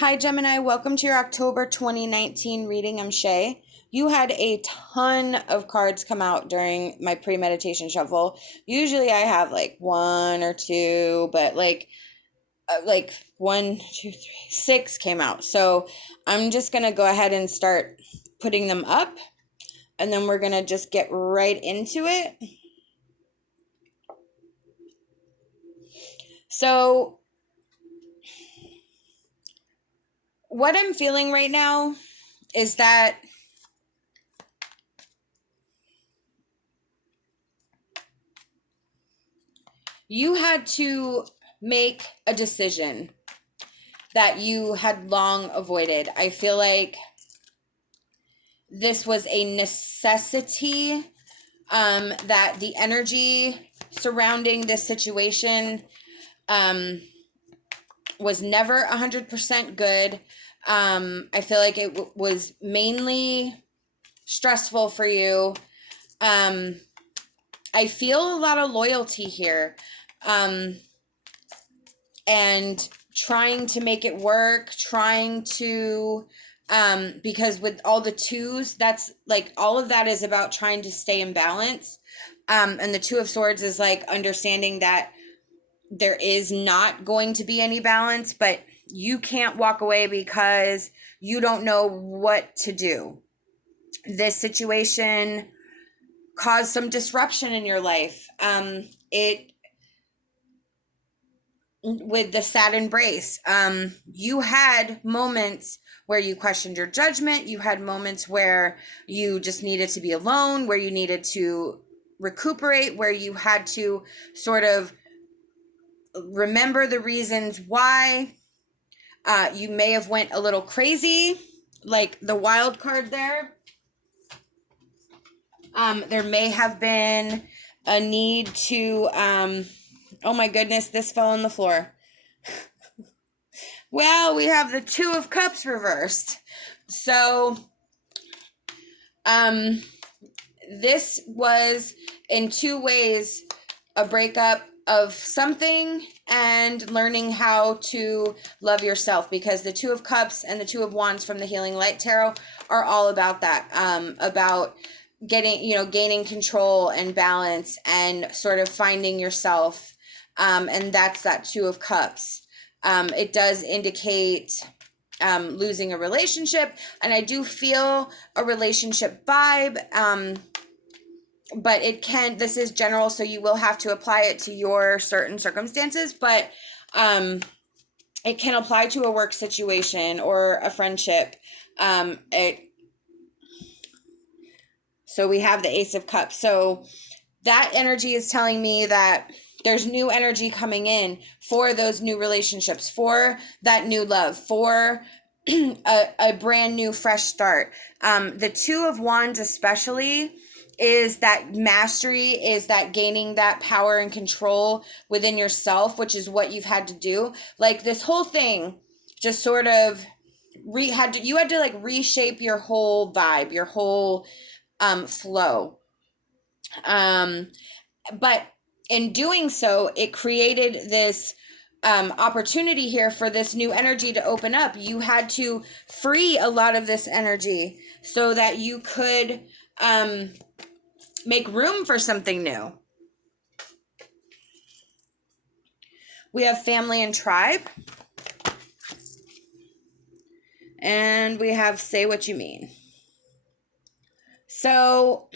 Hi, Gemini. Welcome to your October 2019 reading. I'm SHAE. You had a ton of cards come out during my pre-meditation shuffle. Usually I have like one or two, but like one, two, three, six came out. So I'm just going to go ahead and start putting them up, and then we're going to just get right into it. So what I'm feeling right now is that you had to make a decision that you had long avoided. I feel like this was a necessity, that the energy surrounding this situation was never 100% good. I feel like it was mainly stressful for you. I feel a lot of loyalty here, and trying to make it work, trying to, because with all the twos, that's like, all of that is about trying to stay in balance. And the Two of Swords is like understanding that there is not going to be any balance, but you can't walk away because you don't know what to do. This situation caused some disruption in your life. With the sad embrace, you had moments where you questioned your judgment. You had moments where you just needed to be alone, where you needed to recuperate, where you had to sort of remember the reasons why. You may have went a little crazy, like the wild card there. There may have been a need to, oh my goodness, this fell on the floor. Well, we have the Two of Cups reversed. So, this was in two ways a breakup of something and learning how to love yourself, because the Two of Cups and the Two of Wands from the Healing Light Tarot are all about that, about gaining control and balance and sort of finding yourself. And that's that Two of Cups. It does indicate losing a relationship, and I do feel a relationship vibe, but this is general, so you will have to apply it to your certain circumstances, but it can apply to a work situation or a friendship. So we have the Ace of Cups. So that energy is telling me that there's new energy coming in for those new relationships, for that new love, for a brand new fresh start. The Two of Wands especially is that mastery, is that gaining that power and control within yourself, which is what you've had to do. Like this whole thing just sort of you had to like reshape your whole vibe, your whole flow. But in doing so, it created this opportunity here for this new energy to open up. You had to free a lot of this energy so that you could make room for something new. We have family and tribe. And we have say what you mean. So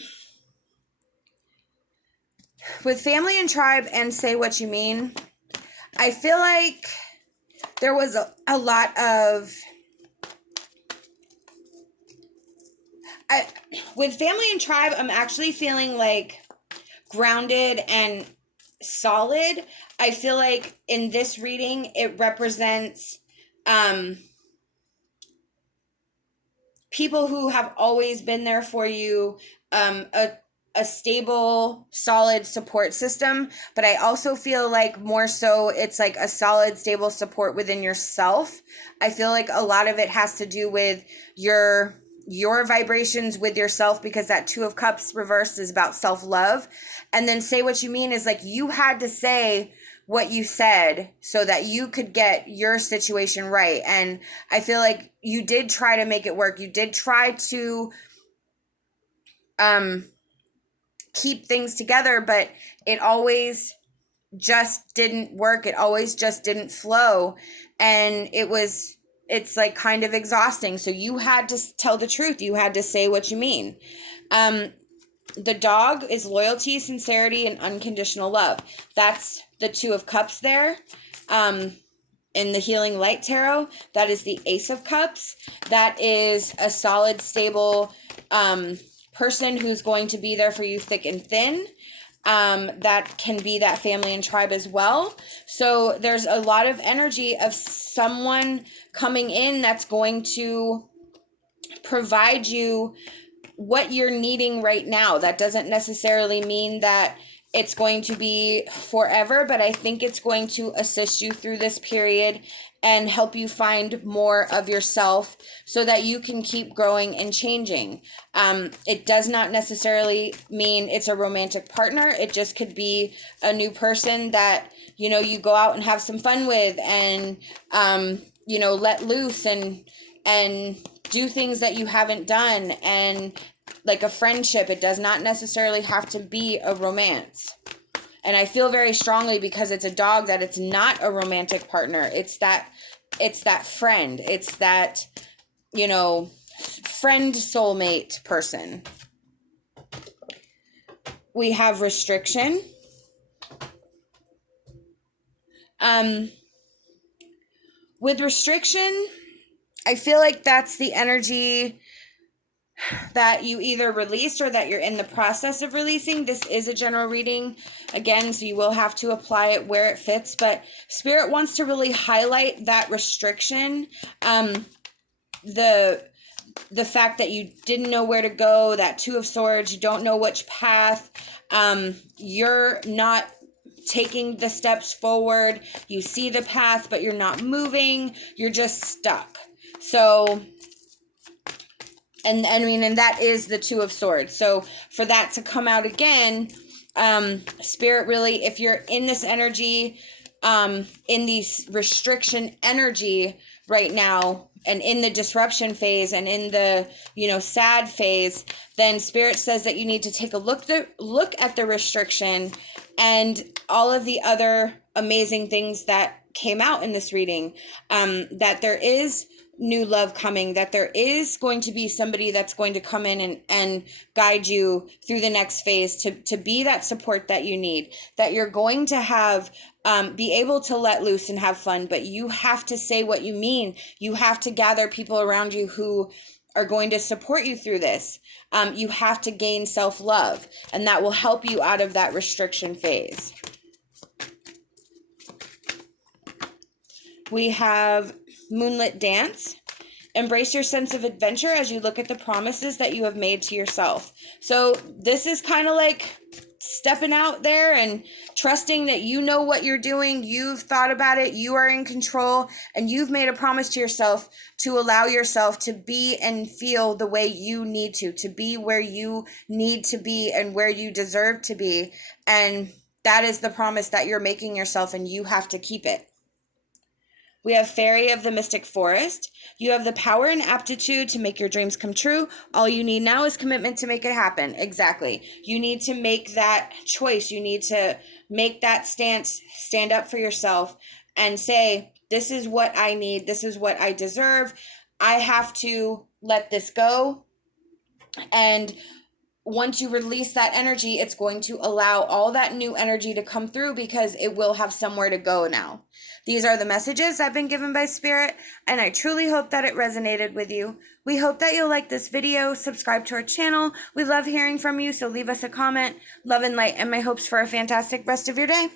with family and tribe and say what you mean, I feel like there was a lot of... with family and tribe, I'm actually feeling like grounded and solid. I feel like in this reading, it represents people who have always been there for you, a stable, solid support system. But I also feel like more so it's like a solid, stable support within yourself. I feel like a lot of it has to do with your vibrations with yourself, because that Two of Cups reversed is about self-love. And then say what you mean is like you had to say what you said so that you could get your situation right. And I feel like you did try to make it work. You did try to keep things together, but it always just didn't work. It always just didn't flow. And it's like kind of exhausting. So you had to tell the truth. You had to say what you mean. The dog is loyalty, sincerity, and unconditional love. That's the Two of Cups there. In the Healing Light Tarot, that is the Ace of Cups. That is a solid, stable person who's going to be there for you thick and thin. That can be that family and tribe as well. So there's a lot of energy of someone coming in that's going to provide you what you're needing right now. That doesn't necessarily mean that it's going to be forever, but I think it's going to assist you through this period and help you find more of yourself so that you can keep growing and changing. It does not necessarily mean it's a romantic partner. It just could be a new person that, you know, you go out and have some fun with and, you know, let loose and do things that you haven't done, and like a friendship. It does not necessarily have to be a romance. And I feel very strongly, because it's a dog, that it's not a romantic partner. It's that friend. It's that, you know, friend soulmate person. We have restriction. With restriction, I feel like that's the energy that you either released or that you're in the process of releasing. This is a general reading, again, so you will have to apply it where it fits, but Spirit wants to really highlight that restriction. The fact that you didn't know where to go, that Two of Swords, you don't know which path, you're not taking the steps forward. You see the path, but you're not moving. You're just stuck. So, and that is the Two of Swords. So for that to come out again, Spirit really, if you're in this energy, in these restriction energy right now, and in the disruption phase and in the, you know, sad phase, then Spirit says that you need to take a look at the restriction and all of the other amazing things that came out in this reading, that there is new love coming, that there is going to be somebody that's going to come in and guide you through the next phase to be that support that you need, that you're going to have, be able to let loose and have fun, but you have to say what you mean. You have to gather people around you who are going to support you through this. You have to gain self-love, and that will help you out of that restriction phase. We have Moonlit Dance. Embrace your sense of adventure as you look at the promises that you have made to yourself. So this is kind of like stepping out there and trusting that you know what you're doing. You've thought about it. You are in control, and you've made a promise to yourself to allow yourself to be and feel the way you need to be where you need to be and where you deserve to be. And that is the promise that you're making yourself, and you have to keep it. We have Fairy of the Mystic Forest. You have the power and aptitude to make your dreams come true. All you need now is commitment to make it happen. Exactly. You need to make that choice. You need to make that stance, stand up for yourself and say, this is what I need. This is what I deserve. I have to let this go. And once you release that energy, it's going to allow all that new energy to come through, because it will have somewhere to go now. These are the messages I've been given by Spirit, and I truly hope that it resonated with you. We hope that you'll like this video, subscribe to our channel. We love hearing from you, so leave us a comment. Love and light, and my hopes for a fantastic rest of your day.